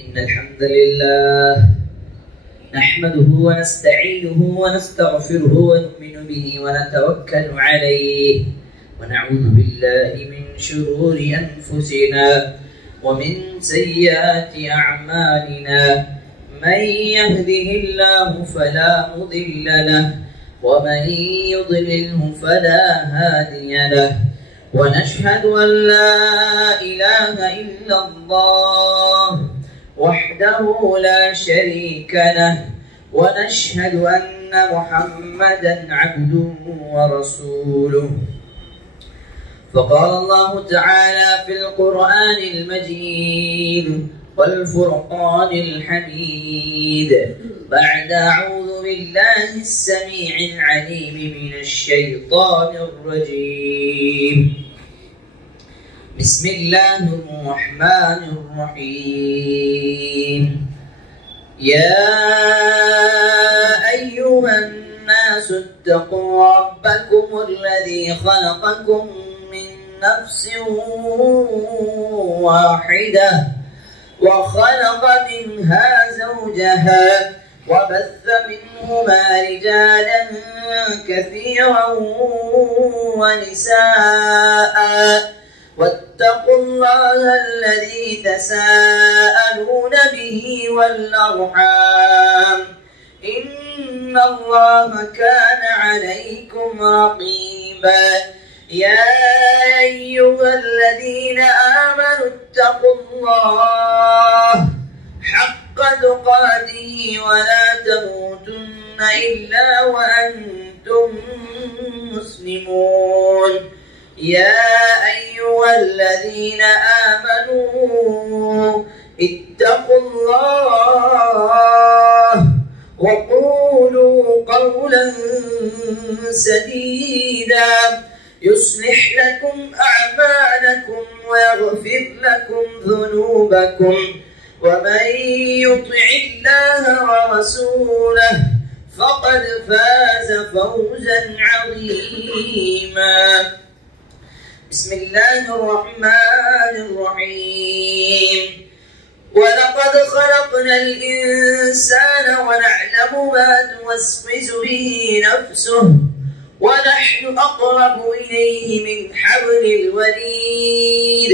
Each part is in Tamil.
إن الحمد لله نحمده ونستعينه ونستغفره ونؤمن به ونتوكل عليه ونعوذ بالله من شرور أنفسنا ومن سيئات أعمالنا من يهده الله فلا مضل له ومن يضلله فلا هادي له ونشهد أن لا إله إلا الله وحده لا شريك له ونشهد أن محمدا عبده ورسوله فقال الله تعالى في القرآن المجيد والفرقان الحميد بعد أعوذ بالله السميع العليم من الشيطان الرجيم بسم الله الرحمن الرحيم يا أيها الناس اتقوا ربكم الذي خلقكم من نفس واحدة وخلق منها زوجها وبث منهما رجالا كثيرا ونساء واتقوا الله الذي تساءلون به والأرحام إن الله كان عليكم رقيبا يا أيها الذين آمنوا اتقوا الله حق تقاته ولا تموتن إلا وأنتم مسلمون يا أيها الذين آمنوا اتقوا الله وقولوا قولا سديدا يصلح لكم أعمالكم ويغفر لكم ذنوبكم ومن يطع الله ورسوله فقد فاز فوزا عظيما بسم الله الرحمن الرحيم ولقد خلقنا الإنسان ونعلم ما توسوس به نفسه ونحن أقرب إليه من حبل الوريد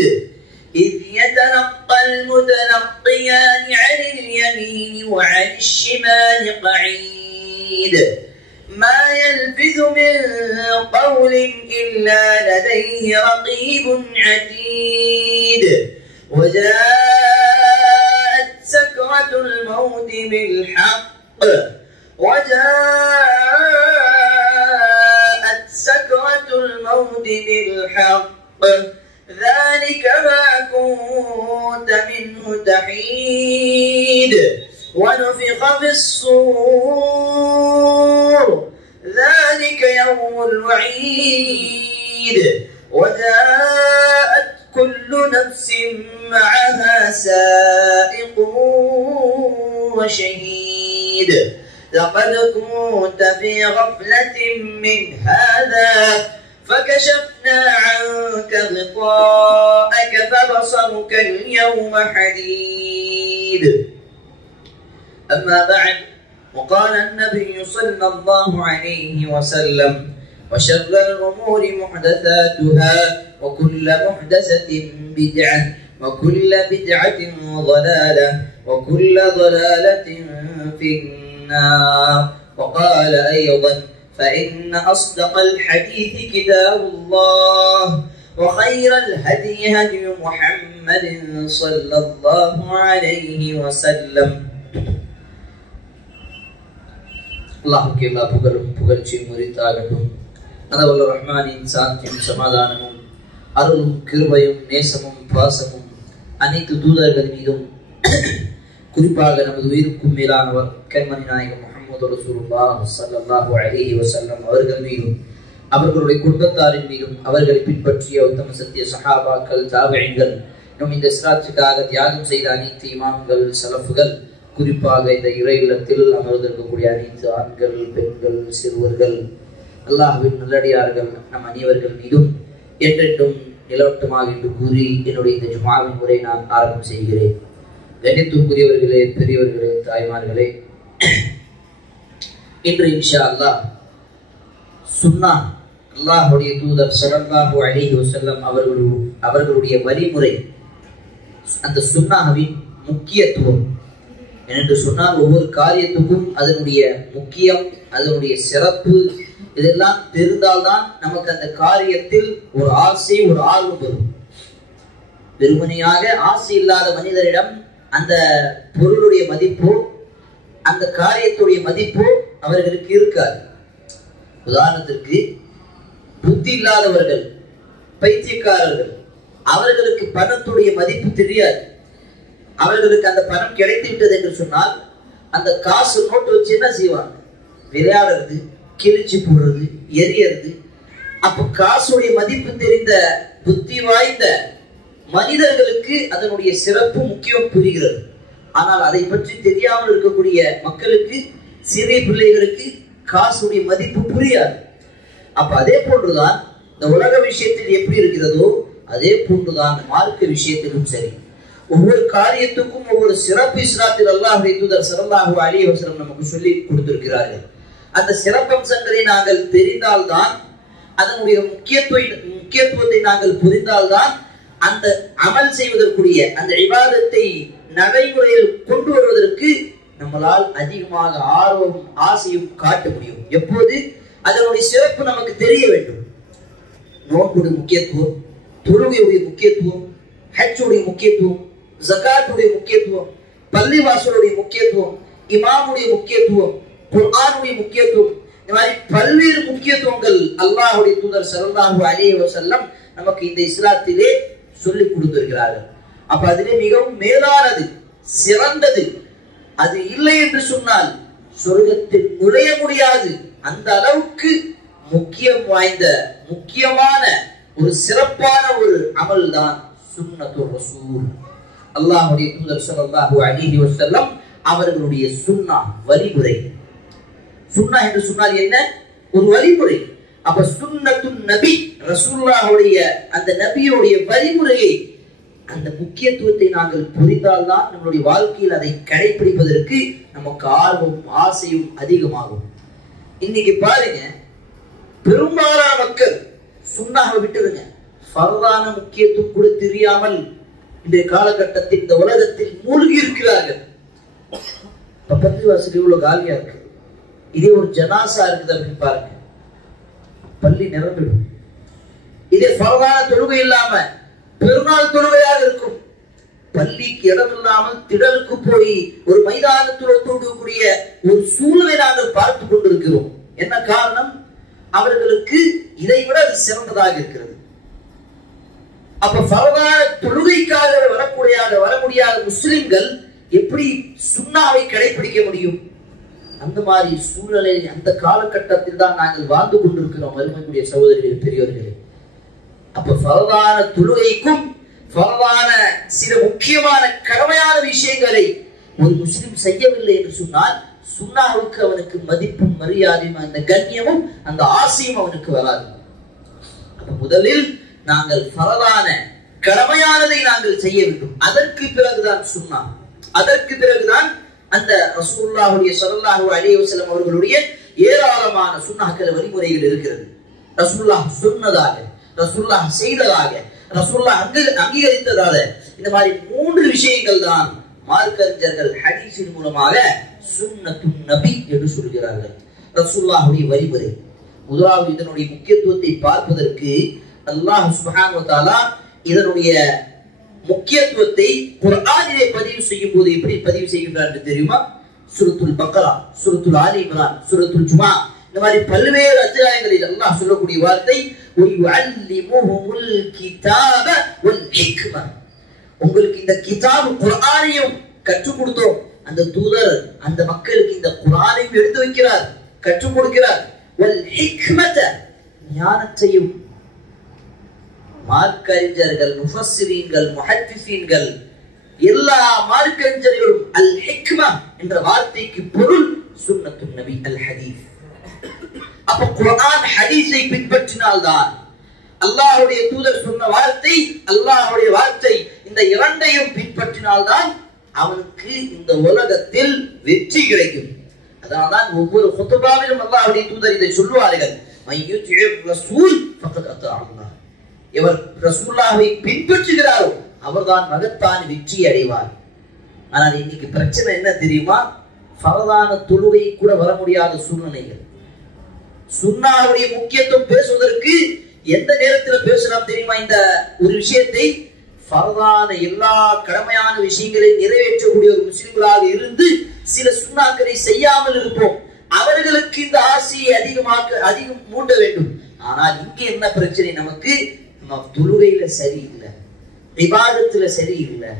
إذ يتلقى المتلقيان عن اليمين وعن الشمال قعيد ما يلفظ من قول إلا لديه رقيب عتيد وجاءت سكرة الموت بالحق ذلك ما كنت منه تحيد ونفخ في الصور ذلك يوم الوعيد وجاءت كل نفس معها سائق وشهيد لقد كنت في غفلة من هذا فكشفنا عنك غطاءك فبصرك اليوم حديد أما بعد وقال النبي صلى الله عليه وسلم وشر الأمور محدثاتها وكل محدثة بدعة وكل بدعة ضلالة وكل ضلالة في النار وقال أيضا فإن أصدق الحديث كتاب الله وخير الهدي هدي محمد صلى الله عليه وسلم அல்லாஹ்வுக்கே எல்லா புகழும் புகழ்ச்சியும் உரித்தாகட்டும். அதவல்ல ரஹ்மானின் சாந்தியும் சமாதானமும் அருளும் கிருபையும் நேசமும் பாசமும் அனைத்து தூதர்கள் மீதும் குறிப்பாக நமது உயிருக்கும் மேலானவர் கண்மணி நாயகம் முஹம்மது ரசூலுல்லாஹ் ஸல்லல்லாஹு அலைஹி வஸல்லம் அவர்கள் மீதும் அவர்களுடைய குடும்பத்தாரின் மீதும் அவர்களை பின்பற்றிய உத்தம சத்திய சஹாபாக்கள் தாபிஈன்கள் இன்னும் இந்த இஸ்லாத்துக்காக தியாகம் செய்த அனைத்து இமாம்கள் சலஃபுகள் குறிப்பாக இந்த இறை இல்லத்தில் அமர்ந்திருக்கக்கூடிய அனைத்து ஆண்கள் பெண்கள் சிறுவர்கள் அல்லாஹ்வின் நல்லடியார்கள் நம் அனைவர்கள் மீதும் என்றென்றும் நிலவட்டமாக என்று கூறி என்னுடைய இந்த ஜுமாவின் முறை நான் ஆரம்பம் செய்கிறேன். கண்ணியத்திற்குரியவர்களே, பெரியவர்களே, தாய்மார்களே, இன்று இன்ஷா அல்லாஹ் சுன்னா, அல்லாஹ்வுடைய தூதர் ஸல்லல்லாஹு அலைஹி வஸல்லம் அவர்களுடைய வழிமுறை, அந்த சுன்னாவின் முக்கியத்துவம் என்று சொன்னால் ஒவ்வொரு காரியத்துக்கும் அதனுடைய முக்கியம், அதனுடைய சிறப்பு இதெல்லாம் தெரிந்தால்தான் நமக்கு அந்த காரியத்தில் ஒரு ஆசை, ஒரு ஆர்வம் வரும். வெறுமனையாக ஆசை இல்லாத மனிதரிடம் அந்த பொருளுடைய மதிப்போ அந்த காரியத்துடைய மதிப்போ அவர்களுக்கு இருக்காது. உதாரணத்திற்கு புத்தி இல்லாதவர்கள், பைத்தியக்காரர்கள், அவர்களுக்கு பணத்துடைய மதிப்பு தெரியாது. அவர்களுக்கு அந்த பணம் கிடைத்து விட்டது என்று சொன்னால் அந்த காசு நோட்டு வச்சு என்ன செய்வாங்க? விளையாடுறது, கிழிச்சு போடுறது, எரியறது. அப்ப காசுடைய மதிப்பு தெரிந்த புத்தி வாய்ந்த மனிதர்களுக்கு அதனுடைய சிறப்பு முக்கியம் புரிகிறது. ஆனால் அதை பற்றி தெரியாமல் இருக்கக்கூடிய மக்களுக்கு, சிறிய பிள்ளைகளுக்கு காசுடைய மதிப்பு புரியாது. அப்ப அதே போன்றுதான் இந்த உலக விஷயத்தில் எப்படி இருக்கிறதோ அதே போன்றுதான் மார்க்க விஷயத்திலும் சரி. ஒவ்வொரு காரியத்துக்கும் ஒவ்வொரு சிறப்பு இஸ்லாத்தில் அல்லாஹ்வுடைய தூதர் ஸல்லல்லாஹு அலைஹி வஸல்லம் நமக்கு சொல்லி கொடுத்திருக்கிறார்கள். அந்த சிறப்பம்சங்களை நாங்கள் தெரிந்தால்தான், அதனுடைய முக்கியத்துவத்தை நாங்கள் புரிந்தால்தான் அந்த அமல் செய்வதற்குரிய அந்த இபாதத்தை நடைமுறையில் கொண்டு வருவதற்கு நம்மளால் அதிகமாக ஆர்வம், ஆசையும் காட்ட முடியும். எப்போது அதனுடைய சிறப்பு நமக்கு தெரிய வேண்டும். நோன்புடைய முக்கியத்துவம், தொழுகையுடைய முக்கியத்துவம், ஹஜ்ஜுடைய முக்கியத்துவம், ஜகாத்துடைய முக்கியத்துவம், பள்ளிவாசலுடைய முக்கியத்துவம், இமாமுடைய முக்கியத்துவம், குர்ஆனுடைய முக்கியத்துவம், இந்த மாதிரி பல்வேறு முக்கியத்துவங்கள் அல்லாஹ்வுடைய தூதர் ஸல்லல்லாஹு அலைஹி வஸல்லம் நமக்கு இந்த இஸ்லாத்திலே சொல்லிக் கொடுத்திருக்கிறார்கள். அப்ப அதிலே மிகவும் மேலானது, சிறந்தது, அது இல்லை என்று சொன்னால் சொர்க்கத்தில் நுழைய முடியாது. அந்த அளவுக்கு முக்கியம் வாய்ந்த, முக்கியமான ஒரு சிறப்பான ஒரு அமல் தான் சுன்னத்துர் ரசூல். அல்லாஹ்வுடைய தூதர் ஸல்லல்லாஹு அலைஹி வஸல்லம் அவர்களுடைய சுன்னா, வழிமுறை. சுன்னா என்று சொன்னால் என்ன? ஒரு வழிமுறை. அப்ப சுன்னத்துன் நபி, ரசூலுல்லாஹ்வுடைய அந்த நபியுடைய வழிமுறையை, அந்த முக்கியத்துவத்தை நாங்கள் புரிந்தால்தான் நம்மளுடைய வாழ்க்கையில் அதை கடைபிடிப்பதற்கு நமக்கு ஆர்வம், ஆசையும் அதிகமாகும். இன்னைக்கு பாருங்க, பெரும்பாலான மக்கள் சுன்னாவை விட்டுருங்க, ஃபர்தான முக்கியத்துவம் கூட தெரியாமல் இன்றைய காலகட்டத்தில் இந்த உலகத்தில் மூழ்கி இருக்கிறார்கள். பள்ளிவாசல் இவ்வளவு காலியா இருக்கு, இதே ஒரு ஜனாசா இருக்குது அப்படின்னு பாருங்க, பள்ளி நிரம்பிடும். இதே ஃபர்தான தொழுகை இல்லாம பெருநாள் தொழுகையாக இருக்கும், பள்ளிக்கு இடம் இல்லாமல் திடலுக்கு போய் ஒரு மைதானத்தில் தொழுகக்கூடிய ஒரு சூழலை நாங்கள் பார்த்து கொண்டிருக்கிறோம். என்ன காரணம்? அவர்களுக்கு இதை விட அது சிறந்ததாக இருக்கிறது. அப்ப ஃபர்தான தொழுகைக்காக வர முடியாத முஸ்லிம்கள் எப்படி சுன்னாவை கடைபிடிக்க முடியும்? அந்த மாதிரி சூழ்நிலை, அந்த காலகட்டத்தில் தான் நாங்கள் வாழ்ந்து கொண்டிருக்கிறோம். அருமைக்குரிய சகோதரிகளே, பெரியவர்களே, அப்ப ஃபர்தான தொழுகைக்கும் ஃபர்தான சில முக்கியமான கடமையான விஷயங்களை ஒரு முஸ்லிம் செய்யவில்லை என்று சொன்னால் சுன்னாவுக்கு அவனுக்கு மதிப்பும் மரியாதையும் அந்த கண்ணியமும் அந்த ஆசையும் அவனுக்கு வராது. அப்ப முதலில் நாங்கள் ஃபர்தான கடமையானதை நாங்கள் செய்ய வேண்டும். அதற்கு பிறகுதான் சுன்னா, அதற்கு பிறகுதான் அந்த ரசூலுல்லாஹி ஸல்லல்லாஹு அலைஹி வஸல்லம் அவர்களுடைய ஏராளமான சுன்னாக்கள், வழிமுறைகள் இருக்கிறது. ரசூலுல்லாஹ் சொன்னதாக, ரசூலுல்லாஹ் செய்ததாக, ரசூலுல்லாஹ் அங்கீகரித்ததாக, இந்த மாதிரி 3 விஷயங்கள் தான் மார்க்கறிஞர்கள் ஹதீஸின் மூலமாக சுன்னத்துன் நபி என்று சொல்கிறார்கள். ரசூலுல்லாஹ்வுடைய வழிமுறை. முதலாவது இதனுடைய முக்கியத்துவத்தை பார்ப்பதற்கு அல்லாஹ் சுப்ஹானஹு வ தஆலா இதனுடைய முக்கியத்துவத்தை குர்ஆனிலே பதிவு செய்யும் போது எப்படி பதிவு செய்கின்றார் என்று தெரியுமா? சூரத்துல் பக்ரா, சூரத்துல் ஆலி இம்ரான், சூரத்துல் ஜுமா, இந்த மாதிரி பல்வேறு அத்தியாயங்களில் அல்லாஹ் சொல்லக்கூடிய வார்த்தை வயுஅல்லிமுஹுல் கிதாப வல் ஹிக்ம. உங்களுக்கு இந்த கிதாப் குர்ஆனையும் கற்றுக் கொடுத்தோம். அந்த தூதர் அந்த மக்களுக்கு இந்த குர்ஆனையும் எடுத்து வைக்கிறார், கற்றுக் கொடுக்கிறார். வல் ஹிக்மத, ஞானத்தையும். மார்க்கறிஞர்கள், முஃபஸ்ஸிரீன்கள், முஹத்திஸீன்கள், எல்லா மார்க்கறிஞர்களும் அல் ஹிக்மா என்ற வார்த்தைக்கு பொருள் சுன்னத்துன் நபி, அல் ஹதீஸ். அப்ப குர்ஆன் ஹதீஸை பின்பற்றினால்தான், அல்லாஹ்வுடைய தூதர் சொன்ன வார்த்தை, அல்லாஹ்வுடைய வார்த்தை, இந்த இரண்டையும் பின்பற்றினால்தான் அவனுக்கு இந்த உலகத்தில் வெற்றி கிடைக்கும். அதனால்தான் ஒவ்வொரு குத்பாவிலும் அல்லாஹ்வுடைய தூதர் இதை சொல்லுவார்கள், மய்யுத்திர் ரசூல் ஃபக்கத் அத்தா அல்லாஹ். எவர் ரசூலுல்லாஹ்வை பின்பற்றுகிறாரோ அவர்தான் மகத்தான வெற்றி அடைவார். ஆனால் இன்னைக்கு பிரச்சனை என்ன தெரியுமா? ஃபரதான தொழுகை கூட வர முடியாத சூழ்நிலைகள். சுன்னாவுடைய முக்கியத்துவம் பேசுவதற்கு எந்த நேரத்தில் பேசலாம் தெரியுமா? இந்த ஒரு விஷயத்தை ஃபரதான எல்லா கடமையான விஷயங்களை நிறைவேற்றக்கூடிய ஒரு முஸ்லிம்களாக இருந்து சில சுன்னாக்களை செய்யாமல் இருப்போம். அவர்களுக்கு இந்த ஆசையை அதிகம் மூண்ட வேண்டும். ஆனால் இங்கே என்ன பிரச்சனை? நமக்கு தொழுகையில சரியில்லை, இபாதத்துல சரியில்லை.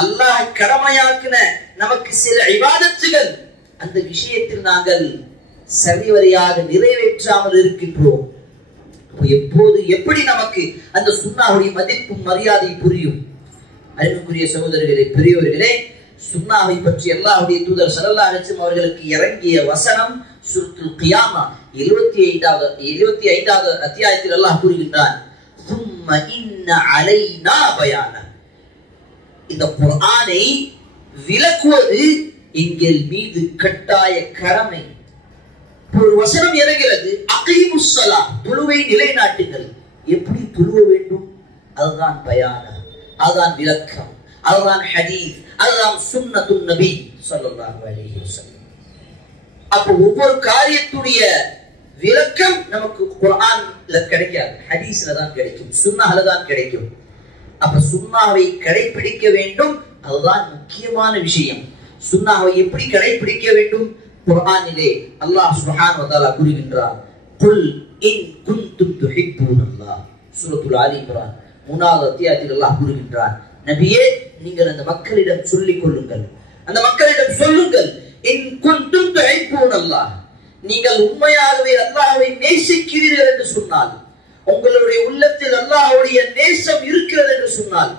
அல்லாஹ் கடமையாக்கின நமக்கு சில இபாதத்துகள் அந்த விஷயத்தில் நாங்கள் சரிவரையாக நிறைவேற்றாமல் இருக்கின்றோம். எப்போது எப்படி நமக்கு அந்த சுன்னாவுடைய மதிப்பும் மரியாதை புரியும்? அன்புக்குரிய சகோதரர்களே, பெரியவர்களே, சுன்னாவை பற்றி அல்லாஹ்வுடைய தூதர் ஸல்லல்லாஹு அலைஹி வஸல்லம் அவர்களுக்கு இறங்கிய வசனம் சூரத்துல் கியாமா 75வது அத்தியாயத்தில் அல்லாஹ் கூறுகின்றான், ثم إن علينا بيانا. இந்த குர்ஆனை விளக்குவது எங்கள் மீது கட்டாய கடமை. ஒரு வசனம் இறங்கிறது, அகீமுஸ் ஸலாத், தொழுவை நிலைநாட்டுங்கள். எப்படி தொழுவ வேண்டும்? அதுதான் பயான், அதுதான் விளக்கம், அதுதான் ஹதீஸ், அதுதான் சுன்னத்துன் நபி ஸல்லல்லாஹு அலைஹி வஸல்லம். அப்ப ஒவ்வொரு காரியத்துடைய விளக்கம் நமக்கு குர்ஆன்ல கிடைக்காது, ஹதீஸ்ல தான் கிடைக்கும், சுன்னால தான் கிடைக்கும். அப்ப சுன்னாவை கடைபிடிக்க வேண்டும், அதுதான் முக்கியமான விஷயம். சுன்னாவை எப்படி கடைபிடிக்க வேண்டும்? குர்ஆனிலே அல்லாஹ் சுப்ஹானஹு வ தஆலா கூறுகின்றார், குல் இன் குன்தும் துஹிப்பூனல்லாஹ். சூரத்துல் ஆலி இம்ரான் 3வது அத்தியாயத்தில் அல்லாஹ் கூறுகின்றார், நபியே நீங்கள் அந்த மக்களிடம் சொல்லிக் கொள்ளுங்கள், அந்த மக்களிடம் சொல்லுங்கள், இன் குன்தும் துஹிப்பூனல்லாஹ், நீங்கள் உண்மையாகவே அல்லாஹ்வை நேசிக்கிறீர்கள் என்று சொன்னால், உங்களுடைய உள்ளத்தில் அல்லாஹ்வுடைய நேசம் இருக்கிறது என்று சொன்னால்,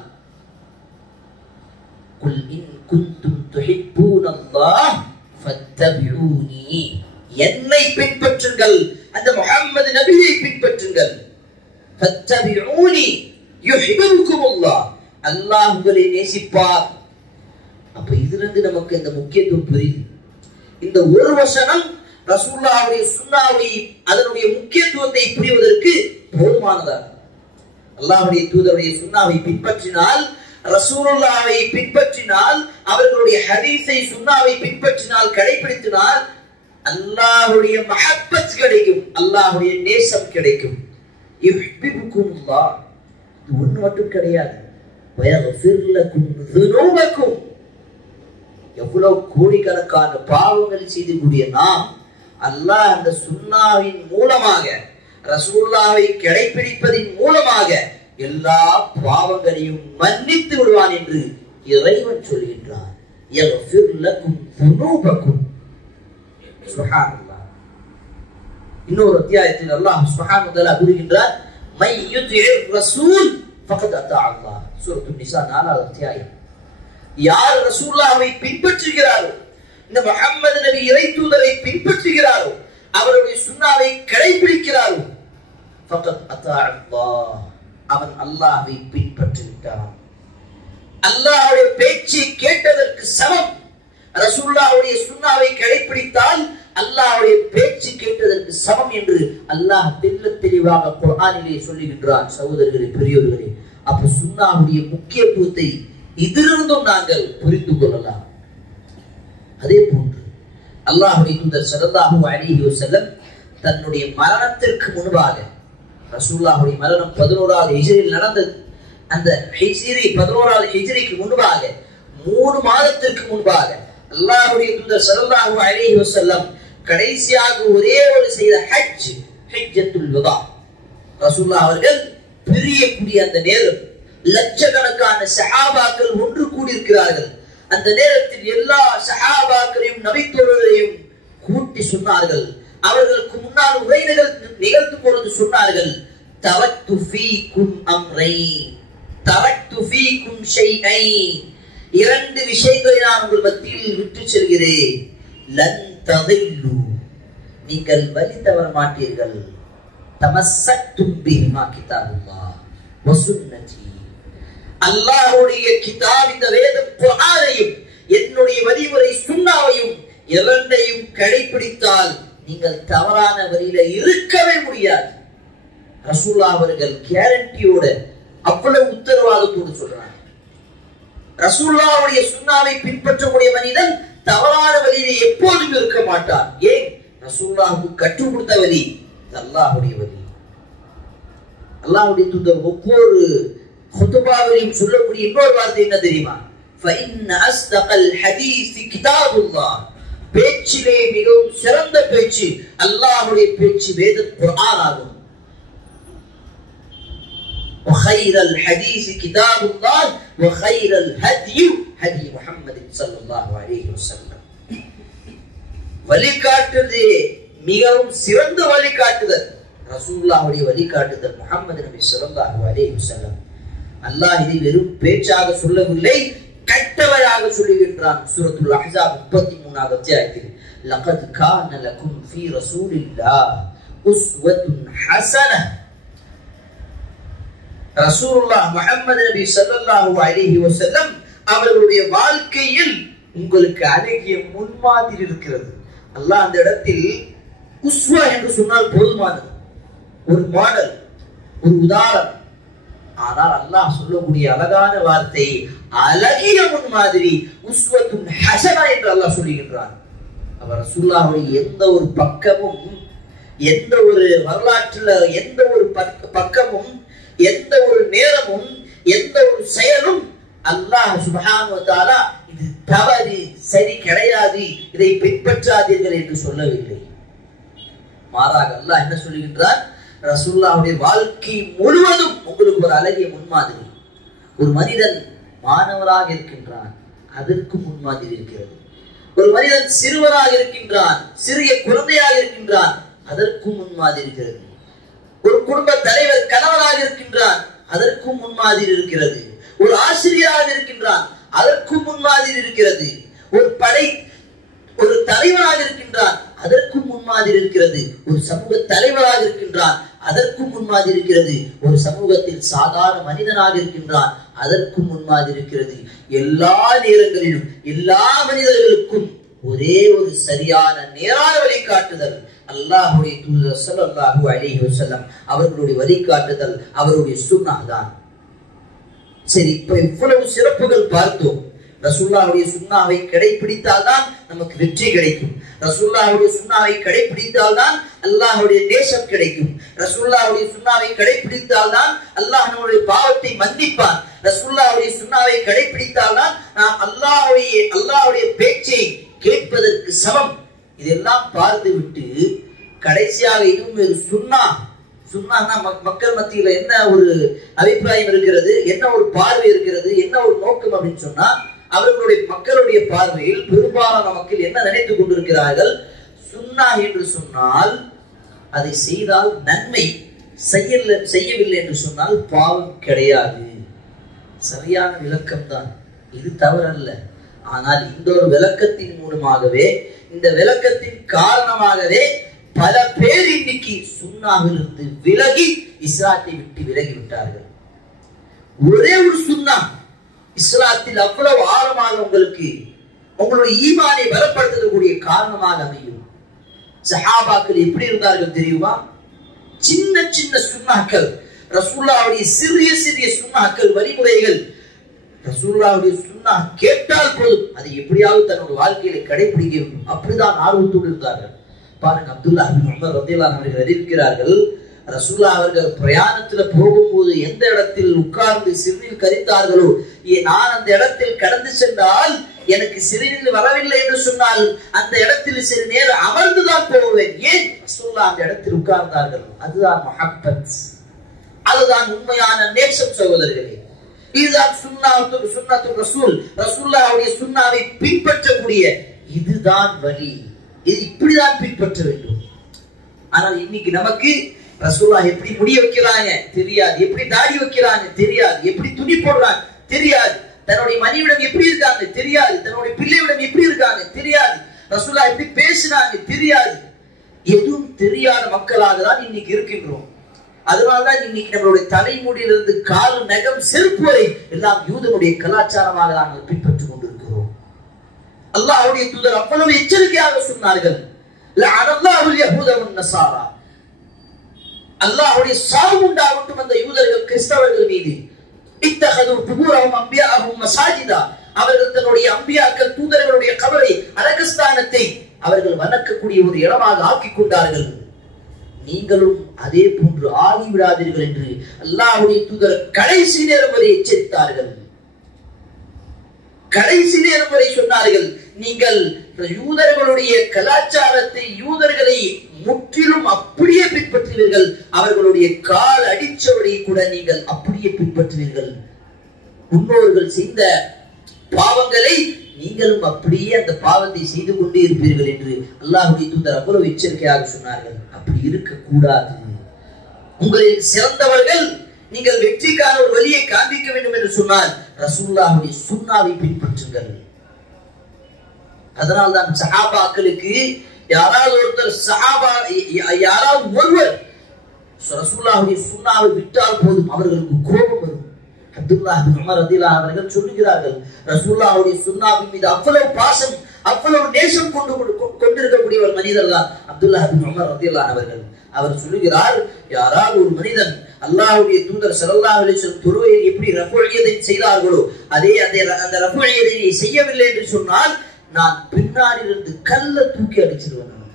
குல் இன் குன்தும் துஹிப்பூனல்லாஹ் ஃபத்தபிஊனி, என்னை பின்பற்றுங்கள், அந்த முஹம்மது நபியை பின்பற்றுங்கள். ஃபத்தபிஊனி யுஹிப்புகுமுல்லாஹ், அல்லாஹ் உங்களை நேசிப்பார். அப்ப இதிலிருந்து நமக்கு இந்த முக்கியத்துவம் புரியுது. இந்த ஒரு வசனம் ரசூலுல்லாஹ்வுடைய சுன்னாவை அதனுடைய முக்கியத்துவத்தை புரிவதற்கு போதுமானதா? அல்லாஹ்வுடைய தூதருடைய சுன்னாவை பின்பற்றினால், ரசூலுல்லாஹ்வை பின்பற்றினால், அவர்களுடைய ஹதீஸை சுன்னாவை பின்பற்றினால், கடைபிடித்தினால் அல்லாஹ்வுடைய மஹப்பத் கிடைக்கும், அல்லாஹ்வுடைய நேசம் கிடைக்கும். யுஹிப்புகுமுல்லாஹ், இது ஒன்று மட்டும் கிடையாது, வயக்ஃபிர் லகும் ذுனூபகும். எவ்வளவு கோடிக்கணக்கான பாவங்கள் செய்யக்கூடிய நாம் அல்லாஹ் அந்த சுன்னாவின் மூலமாக, ரசூலுல்லாஹ்வை கடைபிடிப்பதின் மூலமாக எல்லா பாவங்களையும் மன்னித்து விடுவான் என்று இறைவன் சொல்கின்றான். யக்ஃபிர் லகும் ذுனூபகும். சுப்ஹானல்லாஹ். இன்னொரு அத்தியாயத்தில் அல்லாஹ் சுப்ஹானஹு வ தஆலா கூறுகின்றார், மை யுத்திஇர் ரசூல் ஃபக்கத் அத்தா அல்லாஹ். சூரத்துன் நிசா 4வது அத்தியாயம். யார் ரசூலுல்லாஹ்வை பின்பற்றுகிறாரோ, இந்த முஹம்மது நபி இறை தூதரை பின்பற்றுகிறாரோ, அவருடைய சுன்னாவை கடைபிடிக்கிறாரோ, ஃபக்கத் அத்தா அல்லாஹ், அவன் அல்லாஹ்வை பின்பற்றிவிட்டான். அல்லாஹ்வுடைய பேச்சை கேட்டதற்கு சமம். ரசூலுல்லாஹ்வுடைய சுன்னாவை கடைபிடித்தால் அல்லாஹ்வுடைய பேச்சு கேட்டதற்கு சமம் என்று அல்லாஹ் தெளிவாக குர்ஆனிலே சொல்லுகின்றான். சகோதரர்களே, பெரியவர்களே, அப்ப சுன்னாவுடைய முக்கியத்துவத்தை இதிலிருந்தும் நாங்கள் புரிந்து கொள்ளலாம். அதே போன்று அல்லாஹ்வுடைய தூதர் ஸல்லல்லாஹு அலைஹி வஸல்லம் தன்னுடைய மரணத்திற்கு முன்பாக, ரசூலுல்லாஹ்வுடைய மரணம் 11வது ஹிஜ்ரியில் நடந்தது. அந்த ஹிஜ்ரி 11வது ஹிஜ்ரிக்கு முன்பாக 3 மாதத்திற்கு முன்பாக அல்லாஹ்வுடைய தூதர் ஸல்லல்லாஹு அலைஹி வஸல்லம் கடைசியாக ஒரே ஒரு செய்த ஹஜ், ஹஜ்ஜத்துல் வதா. ரசூலுல்லாஹ் அவர்கள் பிரியக்கூடிய அந்த நேரம் லட்சக்கணக்கான சஹாபாக்கள் ஒன்று கூடியிருக்கிறார்கள். அந்த நேரத்தில் எல்லா சஹாபாக்களையும் நபித்தோழரையும் கூட்டி சொன்னார்கள். அவர்களுக்கு முன்னால் உரை நிகழ்த்தும் பொழுது சொன்னார்கள், தரக்து ஃபீக்கும் அம்ரைன், தரக்து ஃபீக்கும் ஷைஐன், 2 விஷயங்களை நான் உங்கள் மத்தியில் விட்டு செல்கிறேன். லன் ததில்லு, நீங்கள் வழி தவற மாட்டீர்கள். தமஸ்ஸக்தும் பிஹிமா கிதாபுல்லாஹ் வ சுன்னதி, அல்லாஹ்வுடைய கிதாப் இந்த வேதம் குர்ஆனையும் என்னுடைய வழிமுறை சுன்னாவையும் இரண்டையும் கடைபிடித்தால் நீங்கள் தவறான வழியில இருக்கவே முடியாது. ரசூலுல்லாஹ் அவர்கள் கேரண்டியோட அவ்வளவு உத்தரவாதத்தோடு சொல்றாங்க. ரசூலுல்லாஹ்வுடைய சுன்னாவை பின்பற்றக்கூடிய மனிதன் தவறான வழியிலே எப்போதும் இருக்க மாட்டான். ஏன்? ரசூலுல்லாஹ்வுக்கு கற்றுக் கொடுத்த வழி அல்லாஹ்வுடைய வழி. அல்லாஹ்வுடைய தூதர் ஒவ்வொரு குதுபாவிலும் சொல்லக்கூடிய இன்னொரு வார்த்தை என்ன தெரியுமா? فإن أصدق الحديث كتاب الله. பேச்சிலே மிகவும் சிறந்த பேச்சு அல்லாஹ்வுடைய பேச்சு வேத குர்ஆன் ஆகும். وخير الحديث كتاب الله وخير الهدي هدي محمد صلى الله عليه وسلم. வழிகாட்டுதே மிகவும் சிறந்த வழிகாட்டுதல் ரசூலுல்லாஹ்வுடைய வழிகாட்டுதல் முஹம்மது நபி ஸல்லல்லாஹு அலைஹி வஸல்லம். அல்லாஹ் இதை வெறும் பேச்சாக சொல்லவில்லை, கட்டளையாக சொல்லுகின்றான். சூரத்துல் அஹ்ஸாப் 33வது அத்தியாயத்தில் லகத் கான லகும் ஃபீ ரசூலில்லாஹ் உஸ்வத்துன் ஹஸனஹ். ரசூலுல்லாஹ் முஹம்மது நபி ஸல்லல்லாஹு அலைஹி வஸல்லம் அவர்களுடைய வாழ்க்கையில் உங்களுக்கு அழகிய முன்மாதிரி இருக்கிறது. அல்லாஹ் அந்த இடத்தில் உஸ்வா என்று சொன்னால் போதுமானது, ஒரு மாடல், ஒரு உதாரணம். ஆனால் அல்லாஹ் சொல்லக்கூடிய அழகான வார்த்தை அழகிய முன்மாதிரி, உஸ்வத்துன் ஹஸனா என்று அல்லாஹ் சொல்லுகின்றான். அவர் ரசூலுல்லாஹ்வுடைய எந்த ஒரு பக்கமும், எந்த ஒரு வரலாற்றில் எந்த ஒரு பக்கமும், எந்த ஒரு நேரமும், எந்த ஒரு செயலும் அல்லாஹ் சுப்ஹானஹு வ தஆலா இது தவறு, சரி கிடையாது, இதை பின்பற்றாதீர்கள் என்று சொல்லவில்லை. மாறாக அல்லாஹ் என்ன சொல்லுகின்றார்? ரசூலுல்லாஹ்வுடைய வாழ்க்கை முழுவதும் உங்களுக்கு ஒரு அழகிய முன்மாதிரி. ஒரு மனிதன் மாணவராக இருக்கின்றான், அதற்கு முன்மாதிரி இருக்கிறது. ஒரு மனிதன் சிறுவராக இருக்கின்றான், சிறிய குழந்தையாக இருக்கின்றான், அதற்கும் முன்மாதிரி இருக்கிறது. ஒரு குடும்ப தலைவர் கணவராக இருக்கின்றான், அதற்கும் முன்மாதிரி இருக்கிறது. ஒரு ஆசிரியராக இருக்கின்றான், அதற்கும் முன்மாதிரி இருக்கிறது. ஒரு தலைவராக இருக்கின்றான், அதற்கும் முன்மாதிரி இருக்கிறது. ஒரு சமூக தலைவராக இருக்கின்றான், அதற்கும் முன்மாதிரி இருக்கிறது. ஒரு சமூகத்தில் சாதாரண மனிதனாக இருக்கின்றான், அதற்கும் முன்மாதிரி இருக்கிறது. எல்லா நேரங்களிலும் எல்லா மனிதர்களுக்கும் ஒரே ஒரு சரியான நேரான வழிகாட்டுதல் அல்லாஹ்வுடைய தூதர் ஸல்லல்லாஹு அலைஹி வஸல்லம் அவர்களுடைய வழிகாட்டுதல், அவருடைய சுன்னah தான். சரி, இப்ப இவ்வளவு சிறப்புகள் பார்த்தோம். ரசூலுல்லாஹ்வுடைய சுன்னாவை கடைபிடித்தால் தான் நமக்கு வெற்றி கிடைக்கும். ரசூலுல்லாஹ்வுடைய சுன்னாவை கடைபிடித்தால் தான் அல்லாஹ்வுடைய நேசம் கிடைக்கும். ரசூலுல்லாஹ்வுடைய சுன்னாவை கடைபிடித்தால் தான் அல்லாஹ் நம்முடைய பாவத்தை மன்னிப்பான். ரசூலுல்லாஹ்வுடைய சுன்னாவை கடைபிடித்தால் தான் நாம் அல்லாஹ்வுடைய பேச்சை கேட்பதற்கு சமம். இதெல்லாம் பார்த்து விட்டு கடைசியாக இதுவும் ஒரு சுன்னானா மக்கள் மத்தியில என்ன ஒரு அபிப்பிராயம் இருக்கிறது, என்ன ஒரு பார்வை இருக்கிறது, என்ன ஒரு நோக்கம் அப்படின்னு சொன்னா, அவர்களுடைய மக்களுடைய பார்வையில் பெரும்பாலான மக்கள் என்ன நினைத்துக் கொண்டிருக்கிறார்கள்? சுன்னா என்று சொன்னால் அதை செய்தால் நன்மை, செய்யவில்லை என்று சொன்னால் பாவம் கிடையாது. சரியான விளக்கம் தான், இது தவறல்ல. ஆனால் இந்த ஒரு விளக்கத்தின் மூலமாகவே, இந்த விளக்கத்தின் காரணமாகவே பல பேர் இன்னைக்கு சுன்னாவிலிருந்து விலகி இஸ்லாத்தை விட்டு விலகி விட்டார்கள். ஒரே ஒரு சுன்னா இஸ்லாத்தில் அவ்வளவு ஆழமாக உங்களுடைய ஈமானை பலப்படுத்தக்கூடிய காரணமாக அமையும். சஹாபாக்கள் எப்படி இருந்தார்கள் தெரியுமா? சின்ன சின்ன சுன்னாக்கள், ரசூலுல்லாஹ்வுடைய சிறிய சிறிய சுன்னாக்கள், வழிமுறைகள். ரசூலுல்லாஹ்வுடைய சுன்னா கேட்டால் போதும் அதை எப்படியாவது தன்னுடைய வாழ்க்கையில கடைபிடிக்க வேண்டும், அப்படிதான் ஆர்வத்தோடு இருந்தார்கள். பாருங்க, அப்துல்லாஹ் இப்னு உமர் ரலியல்லாஹு அன்ஹு அவர்கள் அறிவிக்கிறார்கள், ரசூலுல்லாஹ் அவர்கள் பிரயாணத்துல போகும்போது எந்த இடத்தில் உட்கார்ந்து சிறுநீர் கரித்தார்களோ, நான் அந்த இடத்தில் கடந்து சென்றால் எனக்கு சிறுநீர் வரவில்லை என்று சொன்னால் அந்த இடத்தில் சிறு நேரம் அமர்ந்துதான் போவேன். ஏன்? ரசூலுல்லாஹ் அந்த இடத்தில் உட்கார்ந்தார்கள். அதுதான் முஹப்பத், அதுதான் உண்மையான நேசம் சகோதரர்களே. இதுதான் சுன்னத்து ரசூல், ரசூலுல்லாஹ்வுடைய சுன்னாவை பின்பற்றக்கூடிய இதுதான் வழி. இது இப்படிதான் பின்பற்ற வேண்டும். ஆனால் இன்னைக்கு நமக்கு ரசூலுல்லாஹ் எப்படி முடி வைக்கிறாங்க தெரியாது, எப்படி தாடி வைக்கிறாங்க தெரியாது, எப்படி துணி போடுறாங்க தெரியாது, தன்னுடைய மனைவிடம் எப்படி இருக்காங்க தெரியாது, தன்னுடைய பிள்ளைவிடம் எப்படி இருக்காங்க தெரியாது, ரசூலுல்லாஹ் எப்படி பேசினாங்க தெரியாது. எதுவும் தெரியாத மக்களாக தான் இன்னைக்கு இருக்கின்றோம். அதனால்தான் இன்னைக்கு நம்மளுடைய தலைமுடியிலிருந்து கால் நகம் செருப்பு வரை எல்லாம் யூதனுடைய கலாச்சாரமாக நாங்கள் பின்பற்றிக் கொண்டிருக்கிறோம். அல்லாஹ்வுடைய தூதர் அவ்வளவு எச்சரிக்கையாக சொன்னார்கள். லஅனல்லாஹுல் யஹூத வன் நஸாரா, அல்லாஹ்வுடைய சாபம் உண்டாகட்டும் அந்த யூதர்கள் கிறிஸ்தவர்கள் மீது. இத்தஹது குபூரஹும் அன்பியாஹும் மசாஜிதா, அவர்கள் தன்னுடைய அம்பியாக்கள் தூதர்களுடைய கபரை அரகஸ்தானத்தை அவர்கள் வணக்கக்கூடிய ஒரு இடமாக ஆக்கிக் கொண்டார்கள். நீங்களும் அதே போன்று ஆகிவிடாதீர்கள் என்று அல்லாஹ்வுடைய தூதர் கடைசி நேரம் வரை எச்சரித்தார்கள். கடைசி நேரம் வரை சொன்னார்கள், நீங்கள் யூதர்களுடைய கலாச்சாரத்தை, யூதர்களை முற்றிலும் அப்படியே பின்பற்றுவீர்கள், அவர்களுடைய கால் அடிச்சவரை கூட நீங்கள் அப்படியே பின்பற்றுவீர்கள். முன்னோர்கள் செய்த பாவங்களை நீங்களும் அப்படியே அந்த பாவத்தை செய்து கொண்டே இருப்பீர்கள் என்று அல்லாஹ்வுடைய தூதர் அவ்வளவு எச்சரிக்கையாக சொன்னார்கள். அப்படி இருக்கக்கூடாது. உங்களில் சிறந்தவர்கள் நீங்கள் வெற்றிக்கான ஒரு வழியை காண்பிக்க வேண்டும் என்று சொன்னால் ரசூலுல்லாஹ்வுடைய சுன்னாவை பின்பற்றுங்கள். அதனால்தான் சஹாபாக்களுக்கு யாராவது ஒருவர் ரசூலுல்லாஹ்வுடைய சுன்னாவை விட்டால் போதும் அவர்களுக்கு கோபம் வரும். அப்துல்லாஹ் பின் உமர் ரலியல்லாஹு அவர்கள் சொல்லுகிறார்கள், ரசூலுல்லாஹ்வுடைய சுன்னாவின் மீது அவ்வளவு பாசம், அவ்வளவு நேசம் கொண்டிருக்கக்கூடிய ஒரு மனிதர் தான் அப்துல்லாஹ் பின் உமர் ரலியல்லாஹு அவர்கள். அவர் சொல்லுகிறார், யாராவது ஒரு மனிதன் அல்லாஹ்வுடைய தூதர் ஸல்லல்லாஹு அலைஹி வஸல்லம் தொழுகையில் எப்படி ரஃபுல் யதைன் செய்தார்களோ அதே அந்த ரஃபுல் யதைனை செய்யவில்லை என்று சொன்னால் நான் பின்னாடியிலிருந்து கல்ல தூக்கி அடிச்சிருவேன்.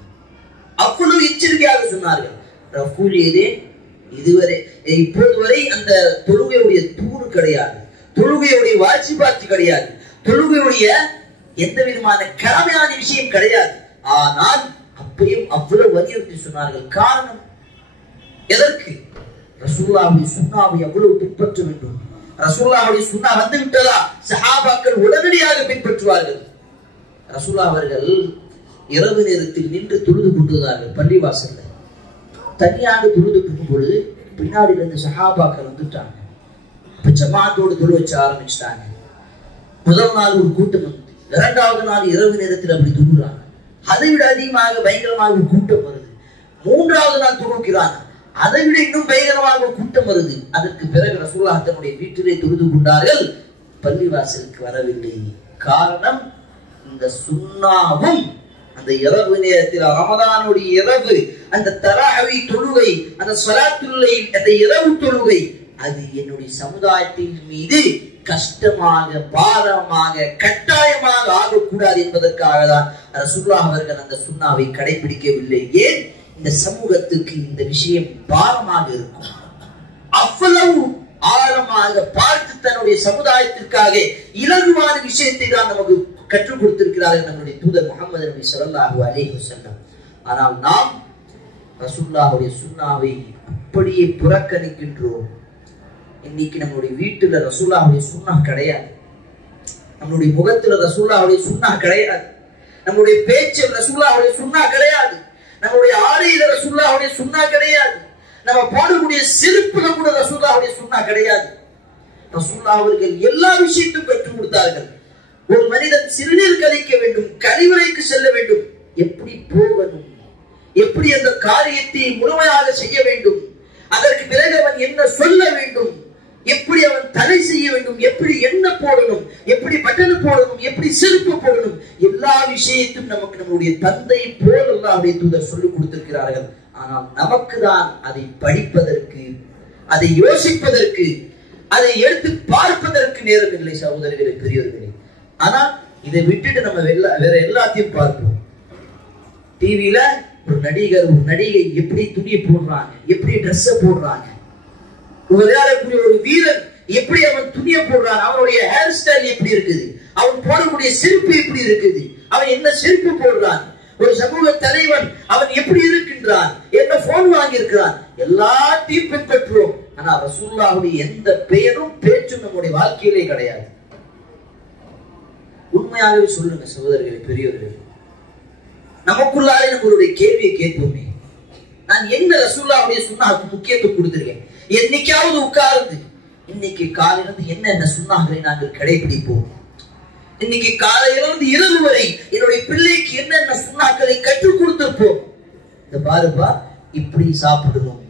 அவ்வளவு எச்சரிக்கையாக சொன்னார்கள். ரஃபுல் யதைன் இதுவரை இப்போது வரை அந்த தொழுகையுடைய தூணு கிடையாது, தொழுகையுடைய வாஜிபாத் கிடையாது, தொழுகையுடைய எந்த விதமான கடமையான விஷயம் கிடையாது. ஆனால் அப்பையும் அவ்வளவு வலியுறுத்தி சொன்னார்கள். காரணம் எதற்கு? ரசூலுல்லாஹ்வுடைய சுன்னாவை அவ்வளவு பின்பற்ற வேண்டும். ரசூலுல்லாஹ்வுடைய சுன்னா வந்து விட்டதா சஹாபாக்கள் உடனடியாக பின்பற்றுவார்கள். ரசூலுல்லாஹ் அவர்கள் இரவு நேரத்தில் நின்று தொழுது கொண்டிருந்தார்கள் பள்ளிவாசல்ல. தனியாக தொழுது இருக்கும் பொழுது பின்னாடி இருந்து சஹாபாக்கள் வந்துட்டாங்க. இப்ப ஜமாத்தோடு தொழு வச்ச ஆரம்பிச்சிட்டாங்க. முதல் நாள் ஒரு கூட்டம் வந்து, இரண்டாவது நாள் இரவு நேரத்தில் அப்படி தொழுறாங்க. அதை விட அதிகமாக பயங்கரமாக ஒரு கூட்டம் வருது. மூன்றாவது நாள் தொழுகிறாங்க, அதை விட இன்னும் பயங்கரமாக ஒரு கூட்டம் வருது. அதற்கு பிறகு ரசூலுல்லாஹ் தன்னுடைய வீட்டிலே தொழுது கொண்டார்கள், பள்ளிவாசலுக்கு வரவில்லை. காரணம், இந்த சுன்னாவும் அந்த இரவு நேரத்தில் ரமதானுடைய இரவு அந்த தராவி தொழுகை, அந்த ஸலாத்துல் லைல், அந்த இரவு தொழுகை, அது என்னுடைய சமுதாயத்தின் மீது கஷ்டமாக, பாரமாக, கட்டாயமாக ஆகக்கூடாது என்பதற்காக தான் ரசூலுல்லாஹ் அவர்கள் அந்த சுன்னாவை கடைபிடிக்கவில்லை. ஏன்? இந்த சமூகத்துக்கு இந்த விஷயம் பாரமாக இருக்கும். அவ்வளவு ஆழமாக பார்த்து தன்னுடைய சமுதாயத்திற்காக இலகுவான விஷயத்தை தான் நமக்கு கற்றுக் கொடுத்திருக்கிறார்கள் நம்முடைய தூதர் முஹம்மது நபி ஸல்லல்லாஹு அலைஹி வஸல்லம். ஆனால் நாம் ரசூலுல்லாஹ்வுடைய சுன்னாவை அப்படியே புறக்கணிக்கின்றோம். இன்னைக்கு நம்மளுடைய வீட்டுல ரசூலுல்லாஹ்வுடைய சுன்னா கிடையாது, நம்மளுடைய முகத்துல ரசூலுல்லாஹ்வுடைய சுன்னா கிடையாது, நம்மளுடைய பேச்சில் ரசூலுல்லாஹ்வுடைய சுன்னா கிடையாது, நம்மளுடைய ஆடையில ரசூலுல்லாஹ்வுடைய சுன்னா கிடையாது, நம்ம போடக்கூடிய செருப்புல கூட ரசூலுல்லாஹ்வுடைய சுன்னா கிடையாது. ரசூலுல்லாஹ் அவர்கள் எல்லா விஷயத்தையும் கற்றுக் கொடுத்தார்கள். ஒரு மனிதன் சிறுநீர் கழிக்க வேண்டும், கழிவறைக்கு செல்ல வேண்டும், எப்படி போகணும், எப்படி அந்த காரியத்தை முழுமையாக செய்ய வேண்டும், அதற்கு பிறகு அவன் என்ன சொல்ல வேண்டும், எப்படி அவன் தடை செய்ய வேண்டும், எப்படி என்ன போடணும், எப்படி பட்டன போடணும், எப்படி செருப்பு போடணும், எல்லா விஷயத்தையும் நமக்கு நம்முடைய தந்தை போல் அல்லாஹ்வுடைய தூதர் சொல்லிக் கொடுத்திருக்கிறார்கள். ஆனால் நமக்கு தான் அதை படிப்பதற்கு, அதை யோசிப்பதற்கு, அதை எடுத்து பார்ப்பதற்கு நேரம் இல்லை சகோதரர்களே, பெரியவர்களே. ஆனால் இதை விட்டுட்டு நம்ம வேற எல்லாத்தையும் பார்ப்போம். டிவியில ஒரு நடிகர், ஒரு நடிகை எப்படி துணியை போடுறாங்க, எப்படி ட்ரெஸ் போடுறாங்க, விளையாடக்கூடிய ஒரு வீரன் எப்படி அவன் துணியை போடுறான், அவனுடைய ஹேர் ஸ்டைல் எப்படி இருக்குது, அவன் போடக்கூடிய செருப்பு எப்படி இருக்குது, அவன் என்ன செருப்பு போடுறான், ஒரு சமூக தலைவன் அவன் எப்படி இருக்கின்றான், என்ன போன் வாங்கி இருக்கிறான், எல்லாத்தையும் பின்பற்றுவோம். ஆனா ரசூலுல்லாஹ்வுடைய எந்த பெயரும் பேச்சும் நம்முடைய வாழ்க்கையிலே கிடையாது. உண்மையாகவே சொல்லுங்க சகோதரர்களே, பெரியவர்களே, நமக்குள்ளாலே நம்மளுடைய கேள்வியை கேட்போமே. நான் என்ன ரசூலுல்லாஹ்வுடைய சுன்னாவுக்கு முக்கியத்துவம் கொடுத்திருக்கேன்? என்னைக்காவது உட்கார்ந்து இன்னைக்கு காலையிலிருந்து என்னென்ன சுன்னாக்களை நாங்கள் கடைபிடிப்போம், இன்னைக்கு காலையிலிருந்து இரவு வரை என்னுடைய பிள்ளைக்கு என்னென்ன சுன்னாக்களை கற்றுக் கொடுத்திருப்போம். இந்த பாருப்பா, இப்படி சாப்பிடணும்,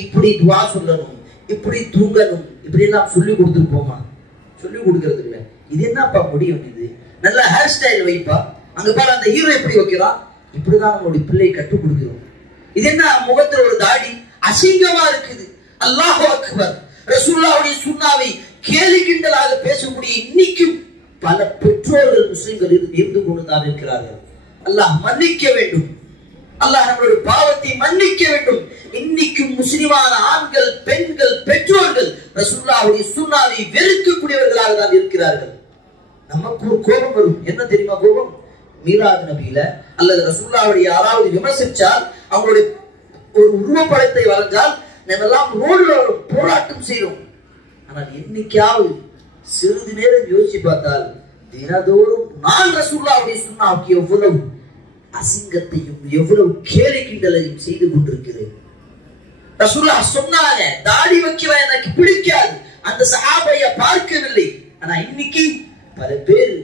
இப்படி துவா சொல்லணும், இப்படி தூங்கணும், இப்படி எல்லாம் சொல்லி கொடுத்திருப்போமா? சொல்லி கொடுக்கறது இல்லை. இது என்னப்பா முடியும்? இது நல்ல ஹேர் ஸ்டைல் வைப்பா, அங்க பாரு அந்த ஹீரோ எப்படி வைக்கிறான், இப்படிதான் நம்மளுடைய பிள்ளையை கற்றுக் கொடுக்கிறோம். இது என்ன முகத்துல ஒரு தாடி அசிங்கமா இருக்குது. அல்லாஹு அக்பர். ரசூலுல்லாஹ்வுடைய சுன்னாவை கேலி கிண்டலாக பேசக்கூடிய இன்னைக்கும் பல பெற்றோர்கள் முஸ்லிம்கள் இருந்து கொண்டுதான் இருக்கிறார்கள். அல்லாஹ் மன்னிக்க வேண்டும். அல்லாஹ் நம்மளுடைய பாவத்தை மன்னிக்க வேண்டும். இன்னைக்கும் முஸ்லிமான ஆண்கள், பெண்கள், பெற்றோர்கள் ரசூலுல்லாஹ்வுடைய சுன்னாவை வெறுக்கக்கூடியவர்களாக தான் இருக்கிறார்கள். நமக்கு ஒரு கோபம் வரும். என்ன தெரியுமா கோபம்? மீலாது நபியில அல்லது ரசூலுல்லாஹ்வுடைய யாராவது விமர்சிச்சால், அவங்களுடைய ஒரு உருவப்படத்தை வரைஞ்சால் நம்ம எல்லாம் ரோடுல போராட்டம் செய்யறோம். ஆனால் என்னைக்காவது சிறிது நேரம் யோசிச்சு பார்த்தால் தினதோறும் நான் ரசூலுல்லாஹ்வுடைய சுன்னாவுக்கு எவ்வளவு அசிங்கத்தையும் எவ்வளவு கேலி கிண்டலையும் செய்து கொண்டிருக்கிறேன். ரசூலுல்லாஹ் சொன்னாங்க, தாடி வைக்கிறேன் எனக்கு பிடிக்காது, அந்த சஹாபைய பார்க்கவில்லை. ஆனா இன்னைக்கு பல பேர்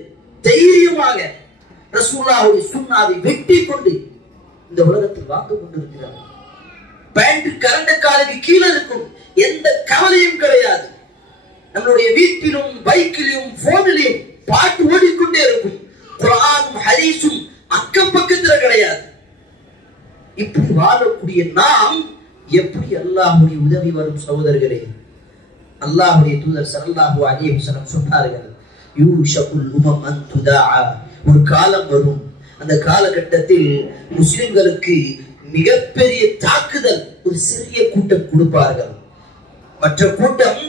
தைரியமாக ரசூலுல்லாஹ்வுடைய சுன்னாவை வெட்டி கொண்டு இந்த உலகத்தில் வாழ்ந்து கொண்டிருக்கிறார்கள். பேண்ட் கரண்ட காலுக்கு கீழே இருக்கும், எந்த கவலையும் கிடையாது. நம்மளுடைய வீட்டிலும் பைக்கிலும் போனிலும் பாட்டு ஓடிக்கொண்டே இருக்கும். குர்ஆனும் ஹதீஸும் அக்கம் பக்கத்துல கிடையாது. இப்படி வாழக்கூடிய நாம் எப்படி அல்லாஹ்வுடைய உதவி வரும் சகோதரர்களே? அல்லாஹ்வுடைய தூதர் ஸல்லல்லாஹு அலைஹி வஸல்லம் சொன்னார்கள், யூஷகுல் உமம் அன் துதாஅ, ஒரு காலம் வரும், அந்த காலகட்டத்தில் முஸ்லிம்களுக்கு மிகப்பெரிய தாக்குதல் ஒரு சிறிய கூட்டம் கொடுப்பார்கள். மற்ற கூட்டம்,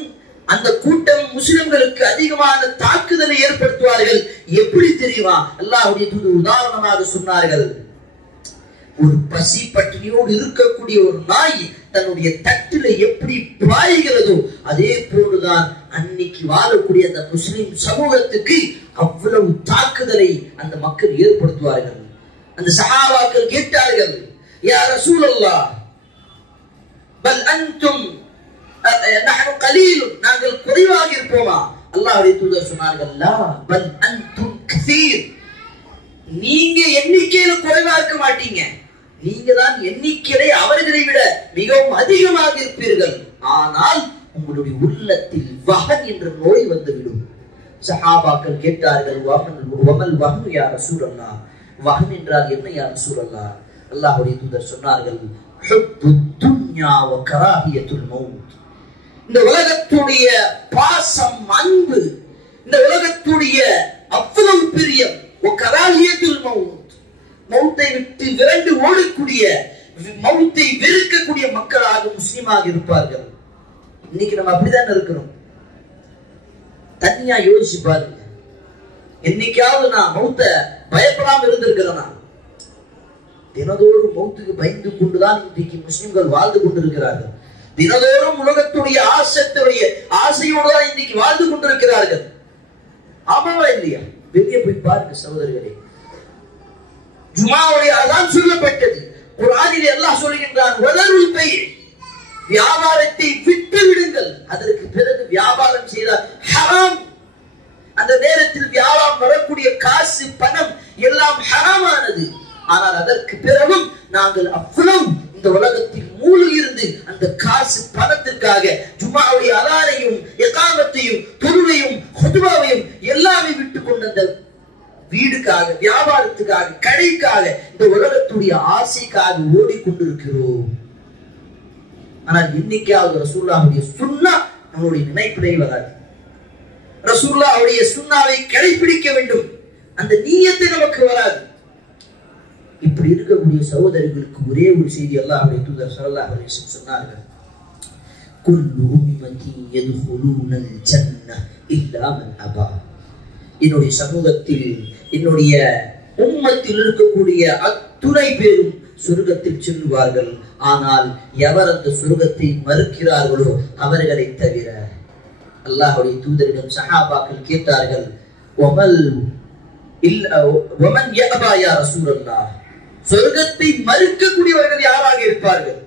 அந்த கூட்டம் முஸ்லிம்களுக்கு அதிகமான தாக்குதலை ஏற்படுத்துவார்கள். எப்படி தெரியுமா? அல்லாஹ்வுடைய தூதர் உதாரணமாக சொன்னார்கள், ஒரு பசி பட்டினியோடு இருக்கக்கூடிய ஒரு நாய் தன்னுடைய தட்டில எப்படி பாய்கிறதோ அதே போன்றுதான் அன்னைக்கு வாழக்கூடிய அந்த முஸ்லிம் சமூகத்துக்கு அவ்வளவு தாக்குதலை அந்த மக்கள் ஏற்படுத்துவார்கள். அந்த சஹாபாக்கள் கேட்டார்கள், யா ரசூலல்லாஹ் பல் அன்தும் நஹனு கலீல், நாங்கள் குறைவாக இருப்போமா? அல்லாஹ்வுடைய தூதர் சொன்னார்கள், லா பல் அன்தும் கஸீர், நீங்க எண்ணிக்கையில குறைவா இருக்க மாட்டீங்க, நீங்க தான் எண்ணிக்கையை அவர்களை விட மிகவும் அதிகமாக இருப்பீர்கள். ஆனால் உங்களுடைய உள்ளத்தில் வஹன் என்ற நோய் வந்துவிடும். சஹாபாக்கள் கேட்டார்கள், வமல் வஹன் யா ரசூலல்லாஹ், வஹன் என்றால் என்ன யா ரசூலல்லாஹ்? அல்லாஹ்வுடைய தூதர் சொன்னார்கள், ஹுப்புத் துன்யா வ கராஹியத்துல் மௌத், இந்த உலகத்துடைய பாசம், அன்பு, இந்த உலகத்துடைய அவ்வளவு பிரியம், வ கராஹியத்துல் மௌத், மௌத்தை விட்டு விரண்டு ஓடக்கூடிய, மௌத்தை வெறுக்கக்கூடிய மக்களாக முஸ்லிமாக இருப்பார்கள். இன்னைக்கு நம்ம அப்படிதான் இருக்கிறோம். தனியா யோசிச்சு பாருங்க, என்னைக்காவது நான் மௌத்த பயப்படாம இருந்திருக்கிறேனா? தினதோறும் மௌத்துக்கு பயந்து கொண்டுதான் இன்றைக்கு முஸ்லிம்கள் வாழ்ந்து கொண்டிருக்கிறார்கள். தினதோறும் உலகத்துடைய ஆசையோடு தான் இன்றைக்கு வாழ்ந்து கொண்டிருக்கிறார்கள். ஆமாவா இல்லையா? வெளியே போய் பாருங்க சகோதரர்களே. ஜுமாவுடைய அதான் சொல்லப்பட்டது. குர்ஆனில் அல்லாஹ் சொல்கின்றான், வதருல் பை, வியாபாரத்தை விட்டு விடுங்கள், அதற்கு பிறகு வியாபாரம் செய்தால் ஹராம். அந்த நேரத்தில் வியாபாரம் வரக்கூடிய காசு, பணம் எல்லாம் ஹராமானது. ஆனால் அதற்கு பிறகும் நாங்கள் அவ்வளவு இந்த உலகத்தில் மூழ்கி இருந்து அந்த காசு பணத்திற்காக ஜுமாவுடைய அலானையும் இகாமத்தையும் தொழுவையும் ஹுதுபாவையும் எல்லாமே விட்டு கொண்டு அந்த வீடுக்காக, வியாபாரத்துக்காக, கடைக்காக, இந்த உலகத்துடைய ஆசைக்காக ஓடிக்கொண்டிருக்கிறோம். ஆனால் இன்னைக்காவது ரசூலுல்லாஹ்வுடைய சுன்னா நம்மளுடைய நினைப்பிலே வராது. ரசூலுல்லாஹ்வுடைய சுன்னாவை கடைபிடிக்க வேண்டும், அந்த நியத்து நமக்கு வராது. இப்படி இருக்கக்கூடிய சகோதரர்களுக்கு ஒரே ஒரு செய்தி அல்லாஹ்வுடைய தூதர் ஸல்லல்லாஹு அலைஹி வஸல்லம் சொன்னார்கள், குல்லு உம்மதி யதுகுலூனல் ஜன்னஹ் இல்லா மன் அபா, என்னுடைய சமூகத்தில், என்னுடைய உம்மத்தில் இருக்கக்கூடிய அத்துணை பேரும் சொர்க்கத்தில் செல்வார்கள். ஆனால் எவர் அந்த சொர்க்கத்தை மறுக்கிறார்களோ அவர்களை தவிர. அல்லாஹ்வுடைய தூதரிடம் சஹாபாக்கள் கேட்டார்கள், வமன் யஅபா யா ரசூலல்லாஹ், சொர்க்கத்தை மறுக்கக்கூடியவர்கள் யாராக இருப்பார்கள்?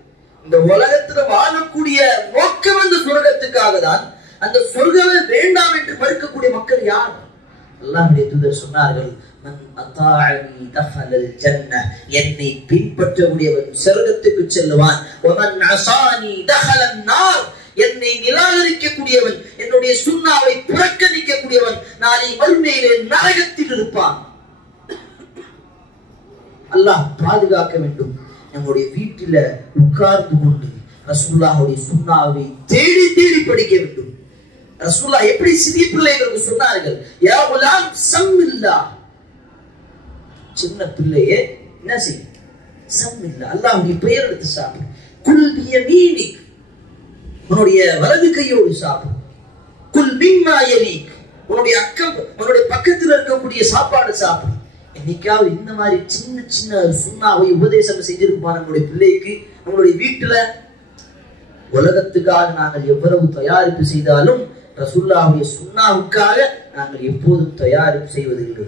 இந்த உலகத்துல வாழக்கூடிய நோக்கம் அந்த சொர்க்கத்துக்காக தான். அந்த சொர்க்கமே வேண்டாம் என்று மறுக்கக்கூடிய மக்கள் யார்? அல்லாஹ்வுடைய தூதர் சொன்னார்கள், மன் அதாஅனி தஃலல் ஜன்னஹ், என்னை பின்பற்றக்கூடியவன் சொர்க்கத்துக்கு செல்லுவான். வமன் அஸானி தஹலன் நார், என்னை நிராகரிக்கக்கூடியவன், என்னுடைய சுன்னாவை புறக்கணிக்கக்கூடியவன் நாளை மறுமையிலே நரகத்தில் இருப்பான். அல்லாஹ் பாதுகாக்க வேண்டும். நம்முடைய வீட்டில உட்கார்ந்து கொண்டு ரசூலுல்லாஹ்வுடைய சுன்னாவை தேடி தேடி படிக்க வேண்டும். ரசூலுல்லாஹ் எப்படி சிறிய பிள்ளைகளுக்கு சொன்னார்கள், யா குலாம் சம்மில்லாஹ், சின்ன பிள்ளையே என்ன செய்ய, சம்மில்லாஹ், அல்லாஹ்வுடைய பெயர் எடுத்து சாப்பிடு. குல் பியமீனிக், உன்னுடைய வலது கையோடு சாப்பிடு. குல் மிம்மா யலீக், உன்னுடைய உன்னுடைய பக்கத்தில் இருக்கக்கூடிய சாப்பாடு சாப்பிடு. என்னைக்காவது இந்த மாதிரி சின்ன சின்ன சுன்னாவை உபதேசம் செஞ்சிருக்குமா நம்மளுடைய பிள்ளைக்கு? நம்மளுடைய வீட்டுல உலகத்துக்காக நாங்கள் எவ்வளவு தயாரிப்பு செய்தாலும் ரசூலுல்லாஹ்வுடைய சுன்னாவுக்காக நாங்கள் எப்போதும் தயாரிப்பு செய்வதில்லை.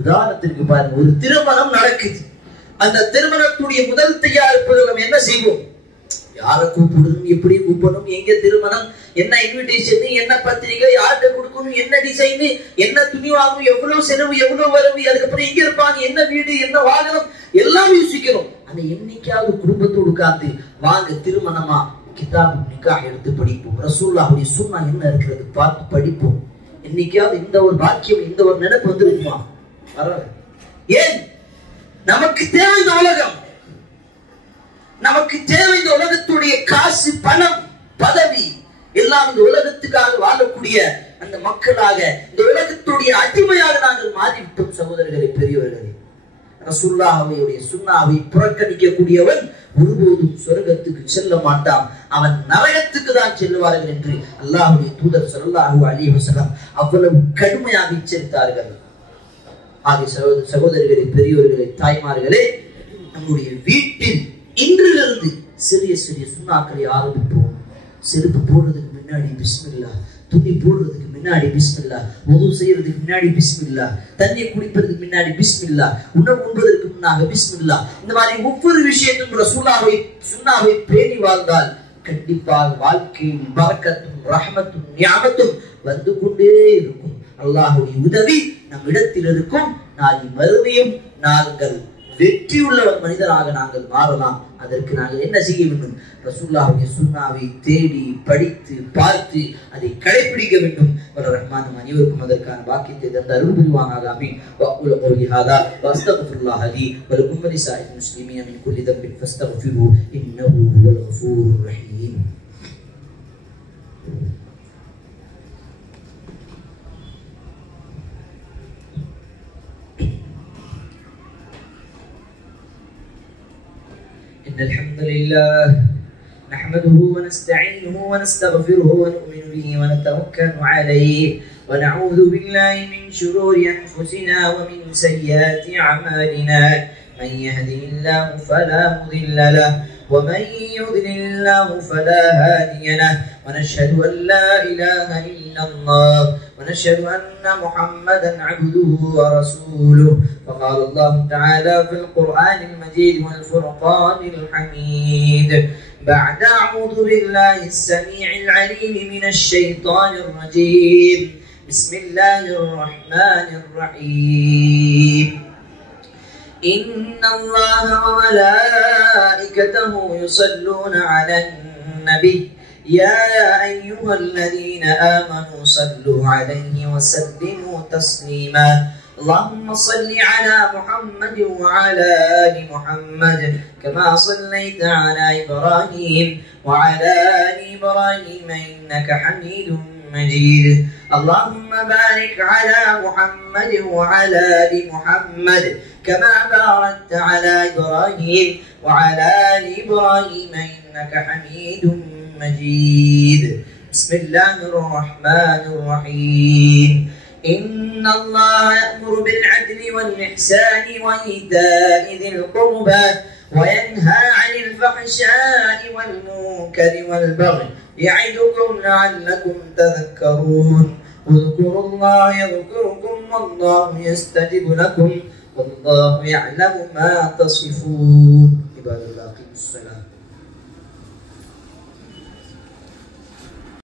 உதாரணத்திற்கு பாருங்க, ஒரு திருமணம் நடக்குது. அந்த திருமணத்துடைய முதல் தயாரிப்புகள் நம்ம என்ன செய்வோம்? யாரை கூப்பிடணும், எப்படி கூப்பிடணும், எங்க திருமணம், என்ன இன்விடேஷன், என்ன பத்திரிகை, யார்கிட்ட கொடுக்கணும், என்ன டிசைன், என்ன துணி வாங்கணும், எவ்வளவு செலவு, எவ்வளவு வரவு, அதுக்கப்புறம் எங்க இருப்பாங்க, என்ன வீடு, என்ன வாகனம், எல்லாம் யோசிக்கணும். அந்த என்னைக்காவது குடும்பத்தோடு உட்கார்ந்து வாங்க திருமணமா கிதாபு நிக்காஹ் எடுத்து படிப்போம், ரசூலுல்லாஹ்வுடைய சுன்னா என்ன இருக்கிறது பார்த்து படிப்போம். என்னைக்காவது இந்த ஒரு பாக்கியம், இந்த ஒரு நினைப்பு வந்துருக்குமா? ஏன்? நமக்கு தேவை இந்த உலகம், நமக்கு தேவை இந்த உலகத்துடைய காசு, பணம், பதவி எல்லாம் இந்த உலகத்துக்காக வாழக்கூடிய அந்த மக்களாக, இந்த உலகத்துடைய அடிமையாக நாங்கள் மாறிவிட்டோம். சகோதரர்களே, பெரியவர்களே, ரசூலுல்லாஹ்வுடைய சுன்னாவை புறக்கணிக்கக்கூடியவன் ஒருபோதும் சொர்க்கத்துக்கு செல்ல மாட்டான், அவன் நரகத்துக்கு தான் செல்வார்கள் என்று அல்லாஹ்வுடைய தூதர் ஸல்லல்லாஹு அலைஹி வஸல்லம் அவ்வளவு கடுமையாக எச்சரித்தார்கள். ஆகிய சகோதரர்களே, பெரியவர்களே, தாய்மார்களே, நம்முடைய வீட்டில் இன்றிலிருந்து சிறிய சிறிய சுன்னாக்களை ஆரம்பிப்போம். செருப்பு போடுறதுக்கு முன்னாடி பிஸ்மில்லாஹ், துணி போடுறதுக்கு முன்னாடி பிஸ்மில்லாஹ், வுது செய்யறதுக்கு முன்னாடி பிஸ்மில்லாஹ், தண்ணி குடிப்பதற்கு முன்னாடி பிஸ்மில்லாஹ், உணவு உண்பதற்கு முன்னாக பிஸ்மில்லாஹ். இந்த மாதிரி ஒவ்வொரு விஷயத்தும் ரசூலுல்லாஹ்வை சுன்னாவை பேணி வாழ்ந்தால் கண்டிப்பாக வாழ்க்கையில் பரக்கத்தும் ரஹ்மத்தும் நியாமத்தும் வந்து கொண்டே இருக்கும். அல்லாஹ்வுடைய உதவி நம் இடத்தில் இருக்கும். நாளை மறுமையும் நாங்கள் வெற்றியுள்ள மனிதராக நாங்கள் மாறலாம். அதற்கு நாங்கள் என்ன செய்ய வேண்டும்? ரசூலுல்லாஹ்வுடைய சுன்னாவை தேடி படித்து பார்த்து அதை கடைபிடிக்க வேண்டும். வல்ல ரஹ்மான் நம் அனைவருக்கும் அதற்கான பாக்கியத்தை தந்து அருள் புரிவானாக. ஆமீன். வஅகூலு கௌலி ஹாதா வஅஸ்தக்ஃபிருல்லாஹ லி வ லக்கும் வ லிஸாயிரில் முஸ்லிமீன மின் குல்லி தம்பின் ஃபஸ்தக்ஃபிருஹு இன்னஹு ஹுவல் கஃபூருர் ரஹீம். إن الحمد لله نحمده ونستعينه ونستغفره ونؤمن به ونتوكل عليه ونعوذ بالله من شرور أنفسنا ومن سيئات أعمالنا من يهده الله فلا مضل له ومن يضلل الله فلا هادي له ونشهد أن لا إله إلا الله ونشهد أن محمدا عبده ورسوله. فقال الله تعالى في القرآن المجيد والفرقان الحميد بعد أعوذ بالله السميع العليم من الشيطان الرجيم بسم الله الرحمن الرحيم إن الله وملائكته يصلون على النبي يا أيها الذين آمنوا صلوا عليه وسلموا تسليما اللهم صل على محمد وعلى آل محمد كما صليت على إبراهيم وعلى آل إبراهيم إنك حميد مجيد اللهم بارك على محمد وعلى آل محمد كما باركت على إبراهيم وعلى آل إبراهيم إنك حميد مجيد. بسم الله الرحمن الرحيم إن الله يأمر بالعدل والإحسان وإيتاء ذي القربى وينهى عن الفحشاء والمنكر والبغي يعظكم لعلكم تذكرون اذكروا الله يذكركم والله يستجب لكم والله يعلم ما تصفون. عباد الله أقيموا الصلاة.